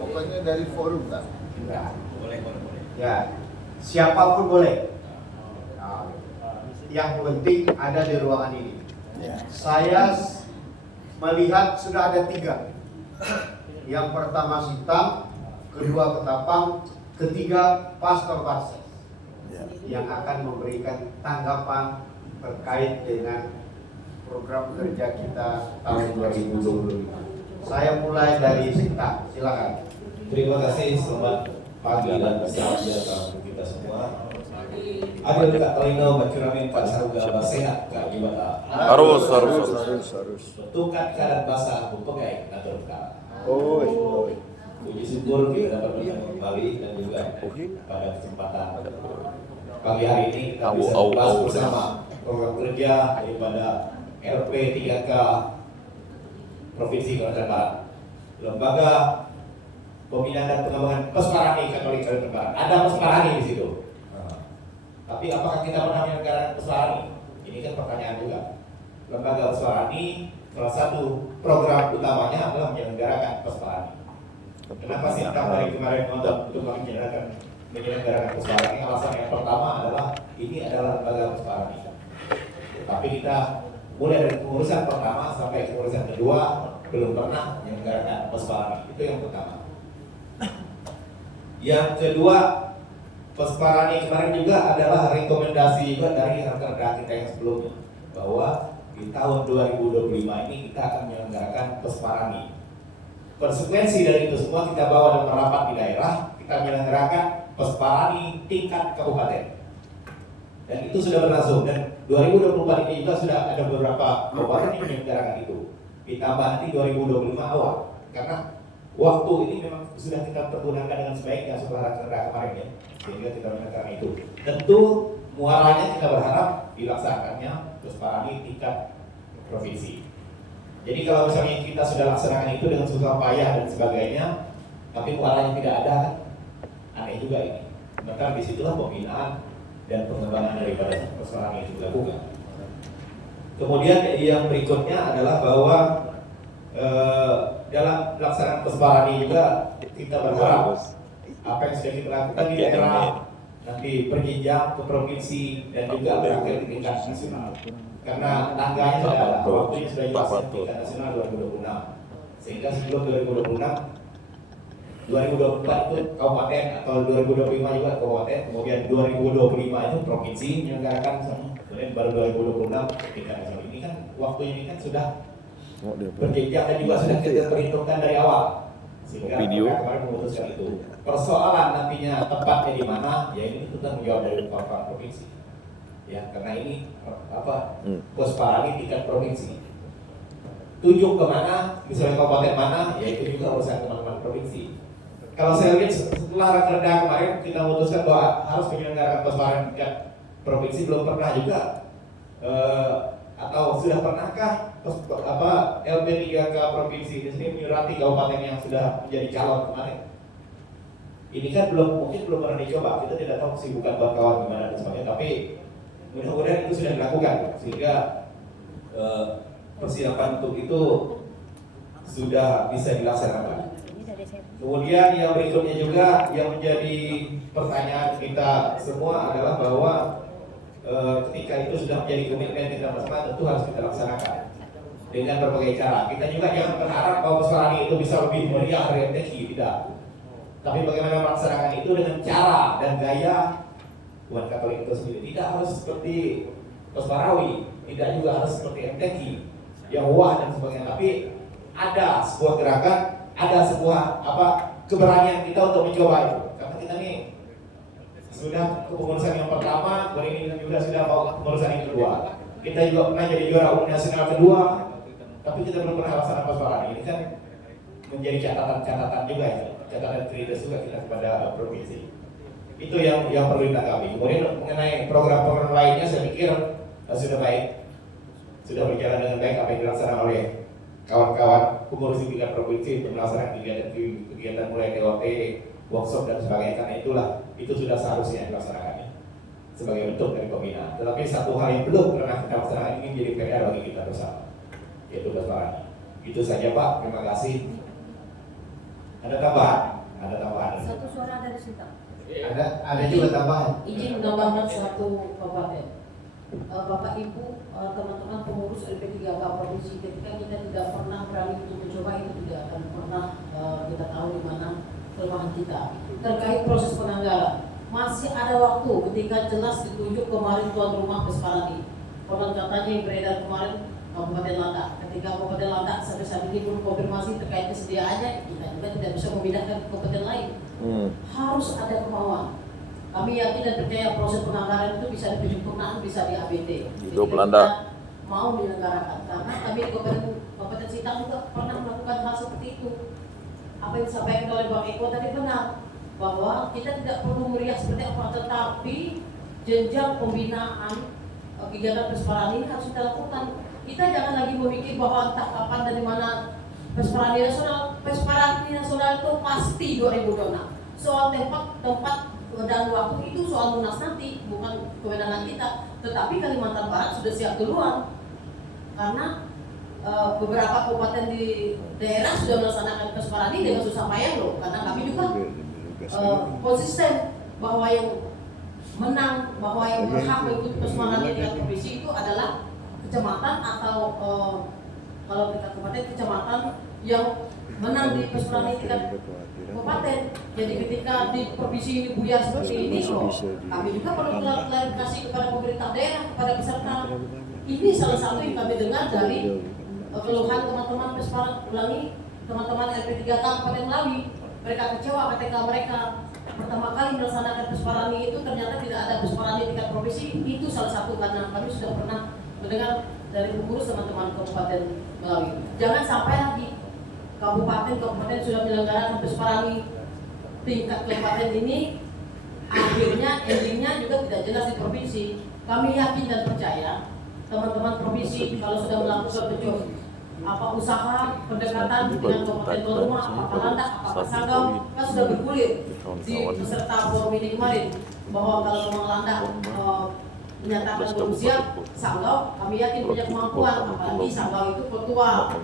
Pokoknya dari forum kan? Enggak. Boleh. Ya, siapapun boleh. Nah, yang penting ada di ruangan ini. Saya melihat sudah ada 3. Yang pertama Sintang, kedua Ketapang, ketiga Pastor Barses yang akan memberikan tanggapan terkait dengan program kerja kita tahun 2025. Saya mulai dari Sintang, silakan. Terima kasih, selamat pagi dan salam sejahtera untuk kita semua. Adil Kak Talino Bacuramin Pak Saruga Basehat Kak Gimana? Harus. Bentukan keadaan basah Bupegai Natur Kak. Puji syukur kita dapat bertemu kembali dan juga pada kesempatan pagi hari ini kita bisa membahas bersama program kerja daripada LP 3K Provinsi Kalimantan Barat, Lembaga Pembinaan dan Pengembangan Pesparani Katolik Kalimantan Barat. Ada Pesparani di situ. Tapi apakah kita pernah menyelenggarakan Pesparani? Ini kan pertanyaan juga. Lembaga Pesparani salah satu program utamanya adalah menyelenggarakan Pesparani. Kenapa sih dari kemarin nonton untuk menyelenggarakan Pesparani? Alasan yang pertama adalah ini adalah lembaga Pesparani. Tapi kita mulai dari pengurusan pertama sampai pengurusan kedua belum pernah menyelenggarakan Pesparani. Itu yang pertama. Yang kedua, Pesparani kemarin juga adalah rekomendasi juga dari rakerda kita yang sebelumnya bahwa di tahun 2025 ini kita akan menyelenggarakan Pesparani. Konsekuensi dari itu semua kita bawa dalam rapat di daerah, kita menyelenggarakan Pesparani tingkat kabupaten. Dan itu sudah berlangsung dan 2024 ini juga sudah ada beberapa kabupaten yang menyelenggarakan itu. Ditambah nanti 2025 awal karena waktu ini memang sudah kita pergunakan dengan sebaiknya setelah rakerda kemarin ya, sehingga kita menyelenggarakan itu. Tentu muaranya kita berharap dilaksanakannya Pesparani tingkat provinsi. Jadi kalau misalnya kita sudah laksanakan itu dengan susah payah dan sebagainya, tapi muaranya tidak ada, aneh juga ini. Maka disitulah pembinaan dan pengembangan daripada Pesparani itu dilakukan. Kemudian yang berikutnya adalah bahwa dalam pelaksanaan Pesparani juga kita berharap apa yang sudah kita lakukan di daerah nanti berjenjang ke provinsi dan juga berakhir di tingkat nasional. Karena tangganya sudah ada, waktunya sudah jelas di tingkat nasional 2026. Sehingga sebelum 2026, 2024 itu kabupaten atau 2025 juga kabupaten, kemudian 2025 itu provinsi menyelenggarakan, kemudian baru 2026 tingkat nasional. Ini kan waktunya ini kan sudah berjenjang dan juga sudah kita perhitungkan dari awal. Sehingga kemarin memutuskan itu. Persoalan nantinya tempatnya di mana, ya ini kita menjawab dari Bapak Provinsi. Ya, karena ini Pesparani tingkat provinsi. Tujuh kemana, misalnya kabupaten mana, ya itu juga urusan teman-teman provinsi. Kalau saya lihat setelah rakerda kemarin kita memutuskan bahwa harus menyelenggarakan Pesparani tingkat provinsi, belum pernah juga atau sudah pernahkah LP3K provinsi di sini menyurati kabupaten yang sudah menjadi calon kemarin? Ini kan mungkin belum pernah dicoba, kita tidak tahu kesibukan buat kawan gimana dan sebagainya, tapi mudah-mudahan itu sudah dilakukan sehingga persiapan untuk itu sudah bisa dilaksanakan. Kemudian yang berikutnya juga yang menjadi pertanyaan kita semua adalah bahwa ketika itu sudah menjadi komitmen kita bersama, tentu harus kita laksanakan dengan berbagai cara. Kita juga jangan berharap bahwa Pesparani itu bisa lebih meriah dari MTQ, tidak. Tapi bagaimana melaksanakan itu dengan cara dan gaya umat Katolik itu sendiri. Tidak harus seperti Pesmarawi, tidak juga harus seperti MTQ yang wah dan sebagainya. Tapi ada sebuah gerakan, ada sebuah keberanian kita untuk mencoba itu. Karena kita nih sudah kepengurusan yang pertama, kemudian ini juga sudah mau kepengurusan yang kedua. Kita juga pernah jadi juara umum nasional kedua, tapi kita belum pernah laksanakan Pesparani. Ini kan menjadi catatan juga ya, catatan kritis juga kita kepada provinsi. Itu yang perlu ditanggapi. Kemudian mengenai program-program lainnya, saya pikir sudah baik, sudah berjalan dengan baik apa yang dilaksanakan oleh kawan-kawan pengurus tingkat provinsi untuk melaksanakan kegiatan mulai DOT, workshop dan sebagainya. Karena itu sudah seharusnya dilaksanakannya sebagai bentuk dari pembinaan. Tetapi satu hal yang belum pernah kita laksanakan ini menjadi PR bagi kita bersama, yaitu Pesparani. Itu saja Pak, terima kasih. Ada tambahan, ada tambahan. Satu suara dari Sinta. Ada juga tambahan. Izin menambahkan satu kabupaten. Bapak Ibu, teman-teman pengurus LP3K Provinsi, ketika kita tidak pernah berani untuk mencoba, itu tidak akan pernah kita tahu di mana kelemahan kita. Terkait proses penganggaran, masih ada waktu ketika jelas ditunjuk kemarin tuan rumah Pesparani. Konon katanya yang beredar kemarin Kabupaten Landak. Ketika Kabupaten Landak sampai saat ini belum konfirmasi terkait kesediaannya, kita juga tidak bisa memindahkan ke kabupaten lain. Harus ada kemauan. Kami yakin dan percaya proses penganggaran itu bisa di paripurnaan, bisa di ABT. Itu Belanda. Mau menyelenggarakan, karena kami di Kabupaten Sintang juga pernah melakukan hal seperti itu. Apa yang disampaikan oleh Bang Eko tadi benar, bahwa kita tidak perlu meriah seperti apa, tetapi jenjang pembinaan kegiatan Pesparani ini harus kita lakukan. Kita jangan lagi memikir bahwa entah kapan dari mana Pesparani Nasional itu pasti 2026. Soal tempat dan waktu itu soal munas nanti, bukan kewenangan kita. Tetapi Kalimantan Barat sudah siap duluan, karena beberapa kabupaten di daerah sudah melaksanakan Pesparani dengan susah payah loh. Karena kami juga konsisten bahwa yang menang, bahwa yang berhak mengikuti Pesparani tingkat provinsi itu adalah kecamatan atau kalau tingkat kabupaten kecamatan yang menang di Pesparani tingkat kabupaten. Jadi ketika di provinsi ini buyar seperti ini, kami juga perlu klarifikasi kepada pemerintah daerah, kepada peserta. Ini salah satu yang kami dengar dari keluhan teman-teman Pesparani, ulangi teman-teman LP3K Kabupaten Melawi. Mereka kecewa ketika mereka pertama kali melaksanakan Pesparani itu ternyata tidak ada Pesparani tingkat provinsi. Itu salah satu karena kami sudah pernah mendengar dari pengurus teman-teman Kabupaten Melawi. Jangan sampai lagi kabupaten sudah menyelenggarakan Pesparani tingkat kabupaten ini, akhirnya endingnya juga tidak jelas di provinsi. Kami yakin dan percaya teman-teman provinsi kalau sudah melakukan usaha pendekatan dengan kabupaten tuan rumah, apa Landak, apa Sanggau, kan sudah bergulir di peserta forum ini kemarin bahwa kalau memang Landak menyatakan belum siap, Sanggau kami yakin punya kemampuan, apalagi Sanggau itu ketua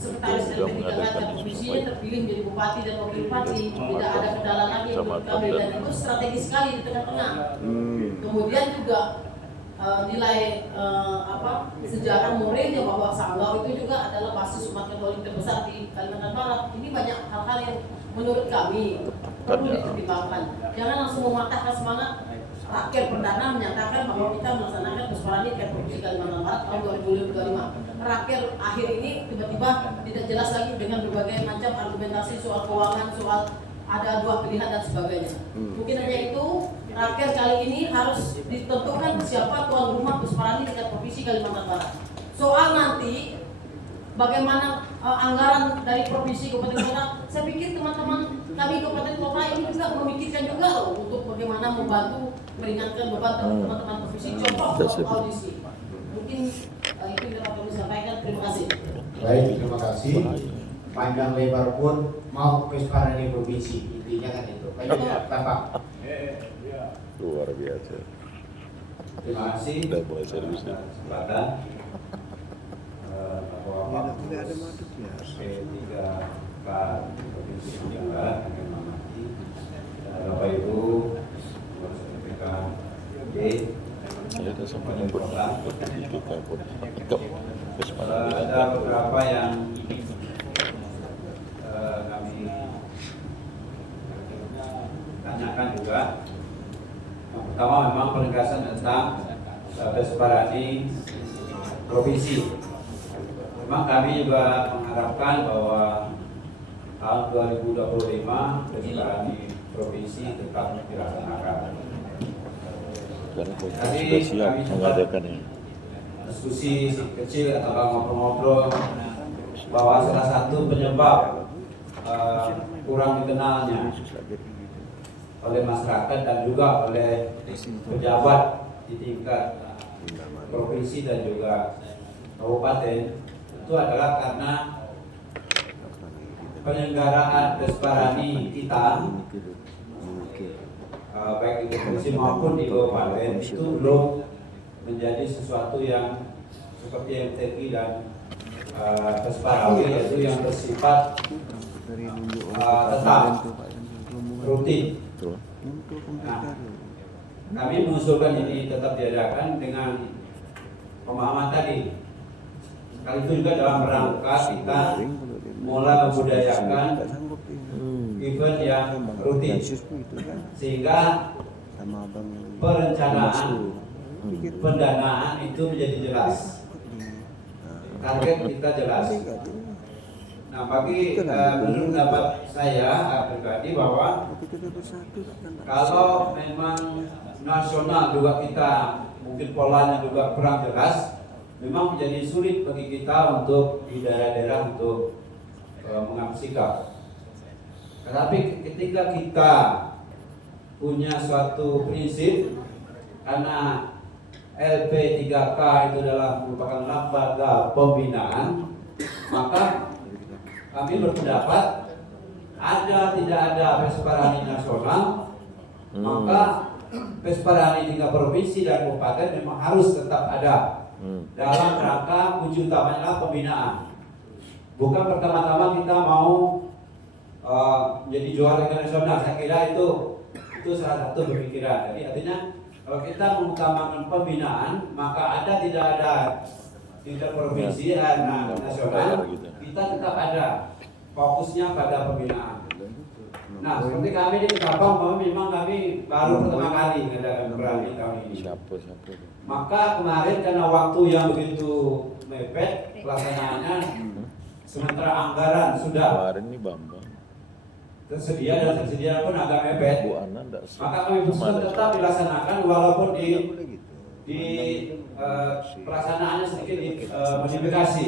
sekretaris LP3K provinsinya terpilih menjadi bupati dan wakil bupati, tidak ada kendala lagi menurut kami, dan itu strategis sekali di tengah-tengah. Kemudian juga nilai sejarah moralnya bahwa Sanggau itu juga adalah basis umat Katolik terbesar di Kalimantan Barat. Ini banyak hal-hal yang menurut kami perlu dipertimbangkan. Jangan langsung mematahkan semangat. Rakyat perdana menyatakan bahwa kita melaksanakan Pesparani tingkat provinsi Kalimantan Barat tahun 2025. Rakyat akhir ini tiba-tiba tidak jelas lagi dengan berbagai macam argumentasi soal keuangan, soal ada dua pilihan dan sebagainya. Mungkin hanya itu, rakyat kali ini harus ditentukan siapa tuan rumah Pesparani tingkat provinsi Kalimantan Barat. Soal nanti bagaimana anggaran dari provinsi kabupaten kota, saya pikir teman-teman kami kabupaten kota ini juga memikirkan juga loh untuk bagaimana membantu meringankan beban teman-teman provinsi. Contoh audisi, mungkin itu yang dapat kami sampaikan. Terima kasih. Baik, terima kasih. Panjang lebar pun mau Pesparani provinsi, intinya kan itu. Banyak tampak. Luar biasa. Terima kasih. Udah mulai serius nih. Kesempatan. P3K Provinsi Jawa Barat yang menghormati Bapak Ibu pengurus LPK J. Saya sudah sampaikan Ada beberapa yang kami tanyakan juga. Yang pertama memang penegasan tentang Pesparani provinsi. Memang kami juga mengharapkan bahwa tahun 2025 Pesparani provinsi tetap dilaksanakan. karena Tadi sudah siap kami sempat mengadakan ini. diskusi kecil atau ngobrol-ngobrol bahwa salah satu penyebab kurang dikenalnya oleh masyarakat dan juga oleh pejabat di tingkat provinsi dan juga kabupaten itu adalah karena penyelenggaraan Pesparani kita baik di provinsi maupun di kabupaten itu belum menjadi sesuatu yang seperti MTQ dan Pesparani, yaitu yang bersifat tetap rutin. Betul. Nah, kami mengusulkan ini tetap diadakan dengan pemahaman tadi. Kali itu juga dalam rangka kita mulai membudayakan event yang rutin, sehingga perencanaan pendanaan itu menjadi jelas, target kita jelas. Nah, bagi menurut pendapat saya pribadi bahwa kalau memang nasional juga kita mungkin polanya juga kurang jelas, memang menjadi sulit bagi kita untuk di daerah-daerah untuk mengambil sikap. Tetapi ketika kita punya suatu prinsip, karena LP3K itu adalah merupakan lembaga pembinaan, maka kami berpendapat tidak ada Pesparani nasional, maka Pesparani tingkat provinsi dan kabupaten memang harus tetap ada dalam rangka kunci utamanya pembinaan. Bukan pertama-tama kita mau menjadi juara Liga Nasional. Saya kira itu salah satu pemikiran. Jadi artinya kalau kita mengutamakan pembinaan, maka tidak ada tingkat provinsi dan nasional, kita tetap ada fokusnya pada pembinaan. Nah, seperti kami di Ketapang, memang kami baru pertama kali mengadakan Pesparani tahun ini. Maka kemarin karena waktu yang begitu mepet pelaksanaannya, sementara anggaran sudah Kemarin nih Bambang. tersedia dan tersedia pun agak mepet, Bu Ana enggak maka kami putuskan tetap dilaksanakan walaupun di pelaksanaannya sedikit modifikasi.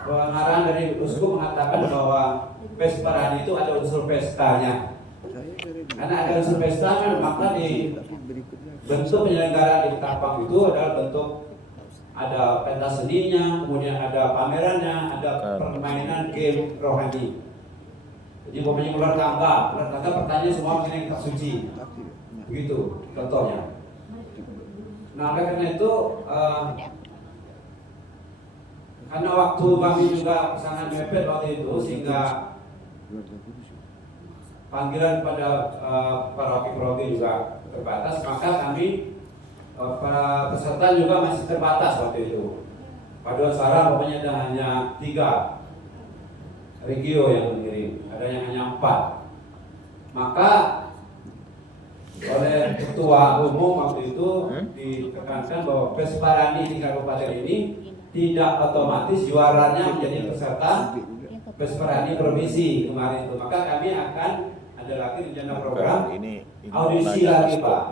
Pengarahan dari Uskup mengatakan bahwa Pesparani itu ada unsur pestanya. Karena ada unsur pesta, maka di bentuk penyelenggaraan di Ketapang itu adalah bentuk ada pentas seninya, kemudian ada pamerannya, ada permainan game rohani. Jadi pokoknya ular tangga pertanyaan semua mengenai kitab suci. Begitu contohnya. Nah, oleh karena itu karena waktu kami juga sangat mepet waktu itu, sehingga panggilan pada paroki-paroki juga terbatas, maka kami para peserta juga masih terbatas waktu itu. Paduan suara pokoknya hanya 3 regio yang mengirim, ada yang hanya 4. Maka oleh ketua umum waktu itu ditekankan bahwa Pesparani di kabupaten ini tidak otomatis juaranya menjadi peserta Pesparani provinsi kemarin itu. Maka kami akan ada lagi rencana program ini audisi lagi, Pak.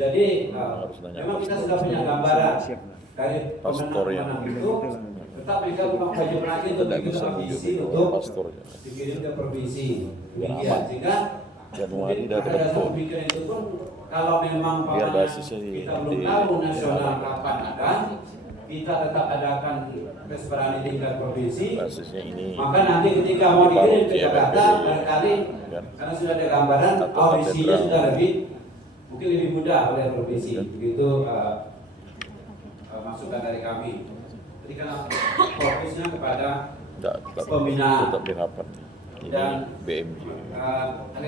Jadi memang kita sudah punya gambaran dari pemenang-pemenang itu, tetap mereka bukan wajib lagi untuk bikin audisi untuk dikirim ke provinsi. Demikian, sehingga Januari pada dasar pemikiran itu pun kalau memang kita belum tahu nasional kapan ada, kita tetap adakan Pesparani tingkat provinsi. Maka nanti ketika mau dikirim ke Jakarta, barangkali karena sudah ada gambaran, audisinya sudah mungkin lebih mudah oleh provinsi. Begitu masukan dari kami. Jadi karena fokusnya kepada pembinaan. Tetap dirapat. Ini Dan BMJ.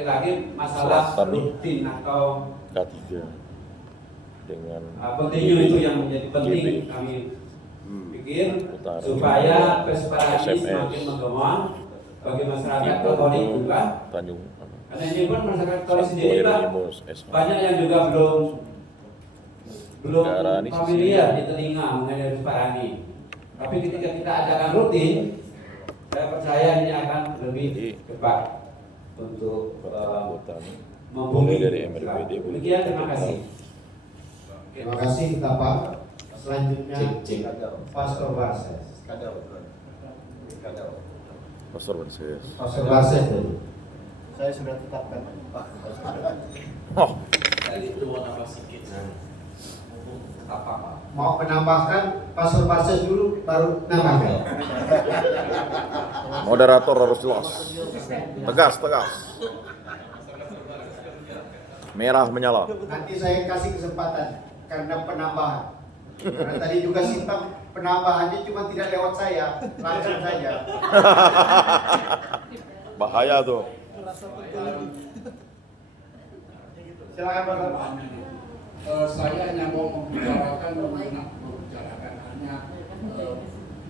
lagi masalah Selatan rutin atau K3 dengan continue itu yang menjadi penting kami pikir, Utara. supaya Pesparani SMS. semakin menggema bagi masyarakat Katolik juga. Tanjung Karena ini pun masyarakat Katolik sendiri Pak, Limus, banyak yang juga belum Daerah ini familiar di telinga mengenai Pesparani. Tapi ketika kita adakan rutin, saya percaya ini akan lebih cepat untuk mulai dari MRPD. Demikian, terima kasih. Terima kasih Bapak. Selanjutnya Pastor Barses. Pastor Banses. Pastor Barses dulu. Saya sudah tetapkan. Oh, Mau menambahkan Pastor Barses dulu baru nambahkan. moderator harus jelas. Tegas. Merah menyala. Nanti saya kasih kesempatan karena penambahan. Karena tadi juga simpang penambahannya cuma tidak lewat saya, langsung saja. Bahaya tuh. Silakan Pak. Saya hanya mau membicarakan hanya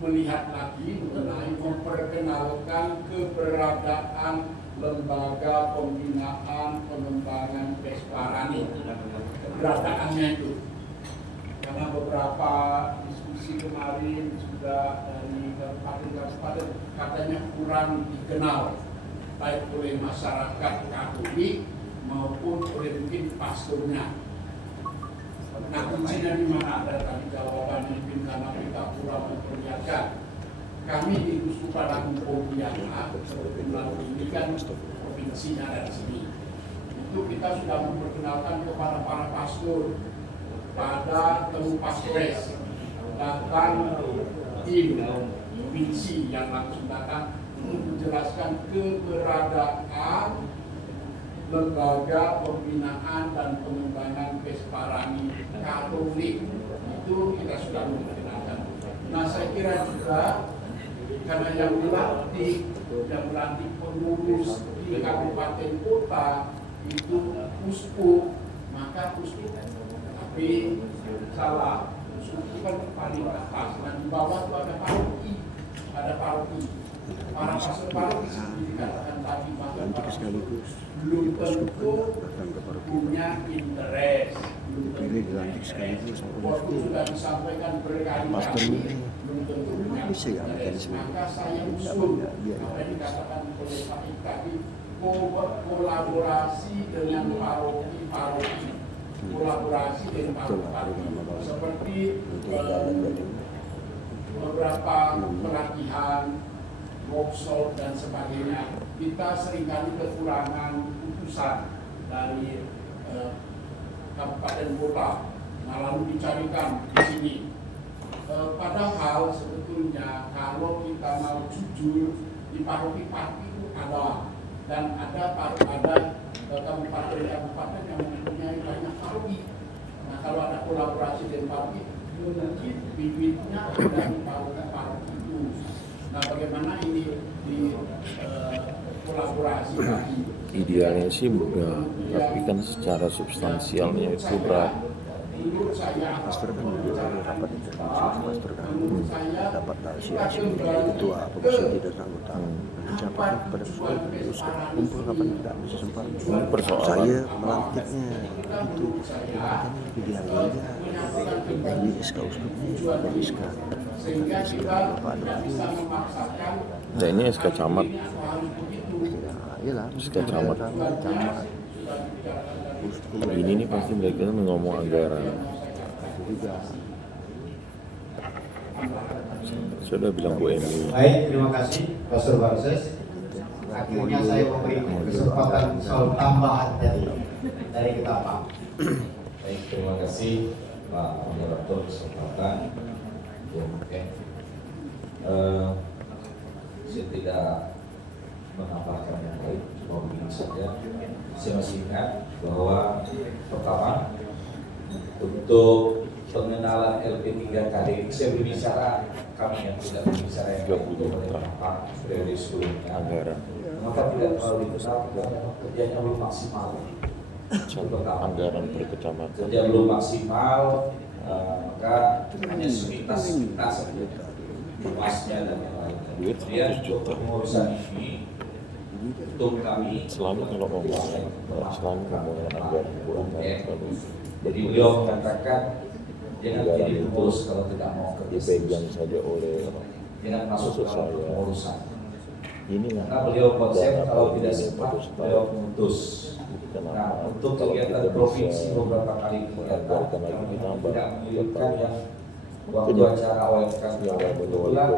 melihat lagi mengenai memperkenalkan keberadaan lembaga pembinaan pengembangan Pesparani, keberadaannya itu. Karena beberapa diskusi kemarin sudah dari kabupaten katanya kurang dikenal baik oleh masyarakat Katolik maupun oleh mungkin pastornya. Nah, kuncinya di mana? Ada tadi jawaban mungkin karena kita kurang memperlihatkan. Kami di Uskupan Agung Pontianak kebetulan ini kan provinsinya dari sini. Itu kita sudah memperkenalkan kepada para pastor pada Telu Pastores datang tim provinsi yang langsung datang menjelaskan keberadaan lembaga pembinaan dan pengembangan Pesparani Katolik. Itu kita sudah memperkenalkan. Nah, saya kira juga karena yang melantik pengurus di kabupaten kota itu uskup, maka uskup tapi salah, uskup itu kan paling atas, dan di bawah itu ada paroki, para pastor paroki seperti dikatakan tadi, belum tentu punya interest, waktu sudah disampaikan berkali-kali, belum tentu punya interest. Maka saya usul apa yang dikatakan oleh Pak Ik tadi, kolaborasi dengan paroki, kolaborasi dengan paroki, seperti beberapa pelatihan, workshop dan sebagainya. Kita seringkali kekurangan utusan dari kabupaten kota, nah lalu dicarikan di sini. Padahal sebetulnya kalau kita mau jujur di paroki-paroki itu ada, dan ada kabupaten yang mempunyai banyak paroki. Nah, kalau ada kolaborasi dengan paroki, mungkin bibitnya dari paroki itu. Nah, bagaimana ini di kolaborasi tadi? Idealnya sih mudah, tapi kan secara substansialnya itu berat. Pastor kan juga rapat itu pastor kan dapat si ketua pengurus tidak anggota mencapai kepada pengurus kumpul kapan tidak bisa sempat. Ini persoalan Saya melantiknya itu kan idealnya ini SK uskupnya dan SK Bapak Adolfi. Nah, ini SK Camat. Ya, iyalah SK Camat. Camat. Ini nih pasti mereka ngomong anggaran. Itu juga. Sudah bilang Bu Emi. Baik, terima kasih Pastor Barses. Akhirnya saya memberi kesempatan soal tambahan dari kita Pak. Baik, terima kasih Pak Moderator kesempatan. Oke. Saya tidak menambahkan yang lain, cuma begini saja. Saya masih ingat bahwa pertama untuk pengenalan LP3KD ini saya berbicara kami yang tidak berbicara yang oleh Bapak periode sebelumnya. Maka tidak terlalu dikenal karena kerjanya belum maksimal. Anggaran per kecamatan. Kerja belum maksimal, maka hanya sekitas kita saja, luasnya dan yang lain. Kemudian untuk pengurusan ini untuk kami Selalu kalau ngomong anggaran kurang selalu. jadi beliau mengatakan jangan jadi pengurus kalau tidak mau kerja Dipegang saja oleh jangan masuk dalam pengurusan. inilah. Karena beliau konsep kalau tidak sempat beliau memutus. Nah, untuk kegiatan provinsi beberapa kali kegiatan kami tidak mengirimkan yang waktu acara OMK kebetulan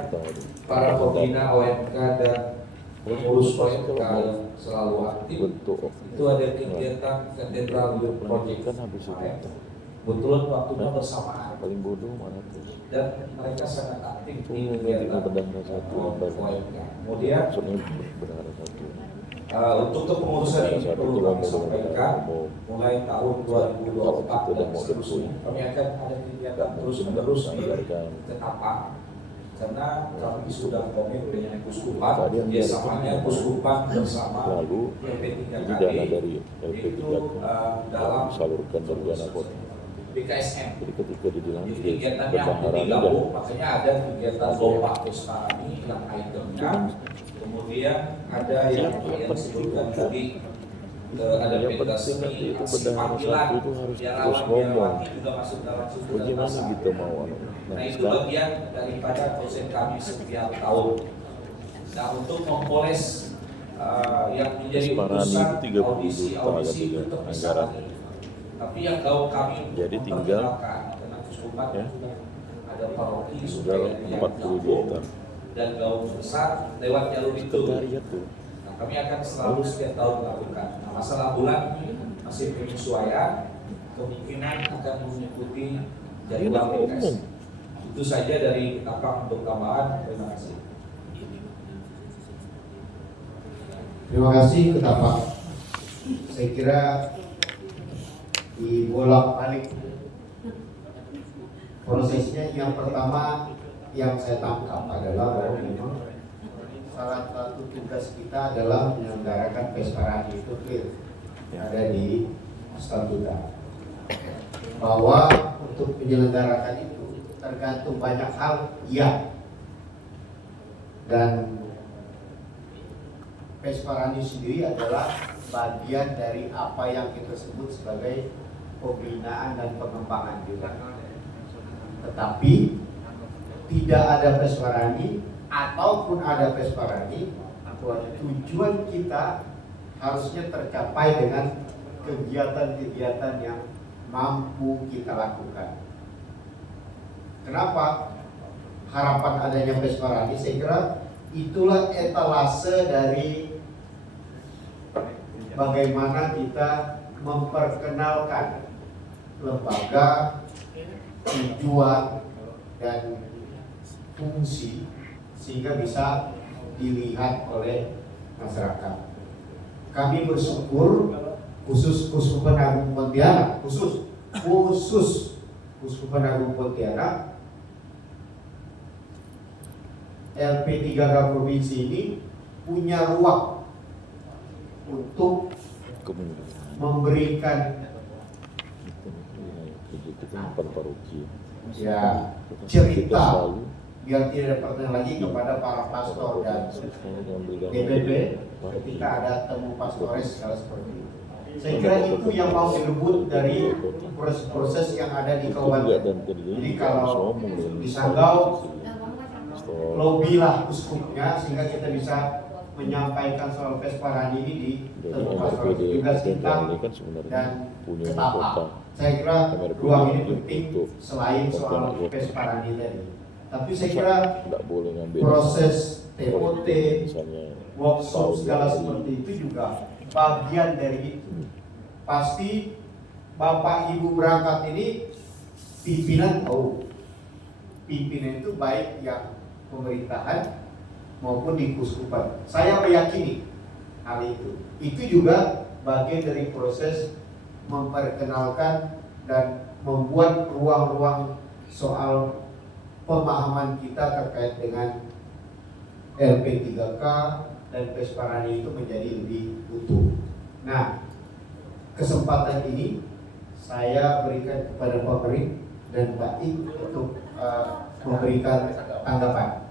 para pembina OMK dan pengurus OMK yang selalu aktif itu ada kegiatan katedral youth project kemarin. Kebetulan waktunya bersamaan Paling bodoh mana tuh? dan mereka sangat aktif di Ini kegiatan berdasar satu OMK. Kemudian maksudnya berharap satu. untuk kepengurusan ini perlu kami sampaikan mulai tahun 2024 dan seterusnya kami akan ada kegiatan terus menerus di Ketapang karena kami sudah komit dengan Kuskupan, Tadi yang kerjasamanya Kuskupan bersama lalu LP3KD ini dana dari itu LP3K dalam disalurkan dari dana kota. BKSM. Jadi ketika dilanjut Kegiatannya hampir bendaharanya digabung, makanya ada kegiatan lomba Pestani yang itemnya, kemudian ada yang disebutkan tadi ada yang pentas penting nanti seni, itu bendahara panggilan, satu itu harus biarawan, terus ngomong. biarawati juga masuk dalam situ dan Bagaimana pasar. gitu mau anu. Nah Nah itu sekarang bagian daripada konsep kami setiap tahun. Nah untuk mempoles yang menjadi Pesparani urusan itu 30 audisi juta audisi katanya untuk anggaran. pesawat. Tapi yang tahu kami Jadi tinggal karena Kuskupan ya, ada paroki tinggal supaya 40 juta. dan gaung besar lewat jalur itu. Sekretariat tuh. Nah, kami akan selalu setiap tahun melakukan. Nah, masalah bulan ini masih penyesuaian, kemungkinan akan mengikuti Dia jadwal ngomong. PKS. Itu saja dari Tapak untuk tambahan. Terima kasih. Terima kasih Ketapak. Saya kira dibolak-balik prosesnya. Yang pertama yang saya tangkap adalah bahwa memang salah satu tugas kita adalah menyelenggarakan Pesparani, itu clear ada di statuta, bahwa untuk menyelenggarakan itu tergantung banyak hal, ya, dan Pesparani sendiri adalah bagian dari apa yang kita sebut sebagai pembinaan dan pengembangan juga. Tetapi tidak ada Pesparani ataupun ada Pesparani, tujuan kita harusnya tercapai dengan kegiatan-kegiatan yang mampu kita lakukan. Kenapa harapan adanya Pesparani? Saya kira itulah etalase dari bagaimana kita memperkenalkan lembaga, tujuan, dan fungsi sehingga bisa dilihat oleh masyarakat. Kami bersyukur khusus Kuskupan Agung Pontianak, khusus Kuskupan Agung Pontianak, LP3K provinsi ini punya ruang untuk memberikan itu kan bukan paroki. ya Kita cerita selalu biar tidak ada pertanyaan lagi kepada para pastor dan DPP ketika ada temu pastores segala seperti itu. Saya kira itu yang mau direbut dari proses-proses yang ada di kabupaten. Jadi kalau di Sanggau lobby lah uskupnya sehingga kita bisa menyampaikan soal Pesparani ini di temu pastor 17 kita dan Ketapak. Saya kira ruang ini penting selain soal Pesparani tadi. Tapi saya kira proses TOT, workshop segala seperti itu juga bagian dari itu. Pasti Bapak Ibu berangkat ini pimpinan tahu. Pimpinan itu baik yang pemerintahan maupun di Kuskupan. Saya meyakini hal itu. Itu juga bagian dari proses memperkenalkan dan membuat ruang-ruang soal pemahaman kita terkait dengan LP3K dan Pesparani itu menjadi lebih utuh. Nah, kesempatan ini saya berikan kepada Pak Merin dan Pak Ik untuk memberikan tanggapan.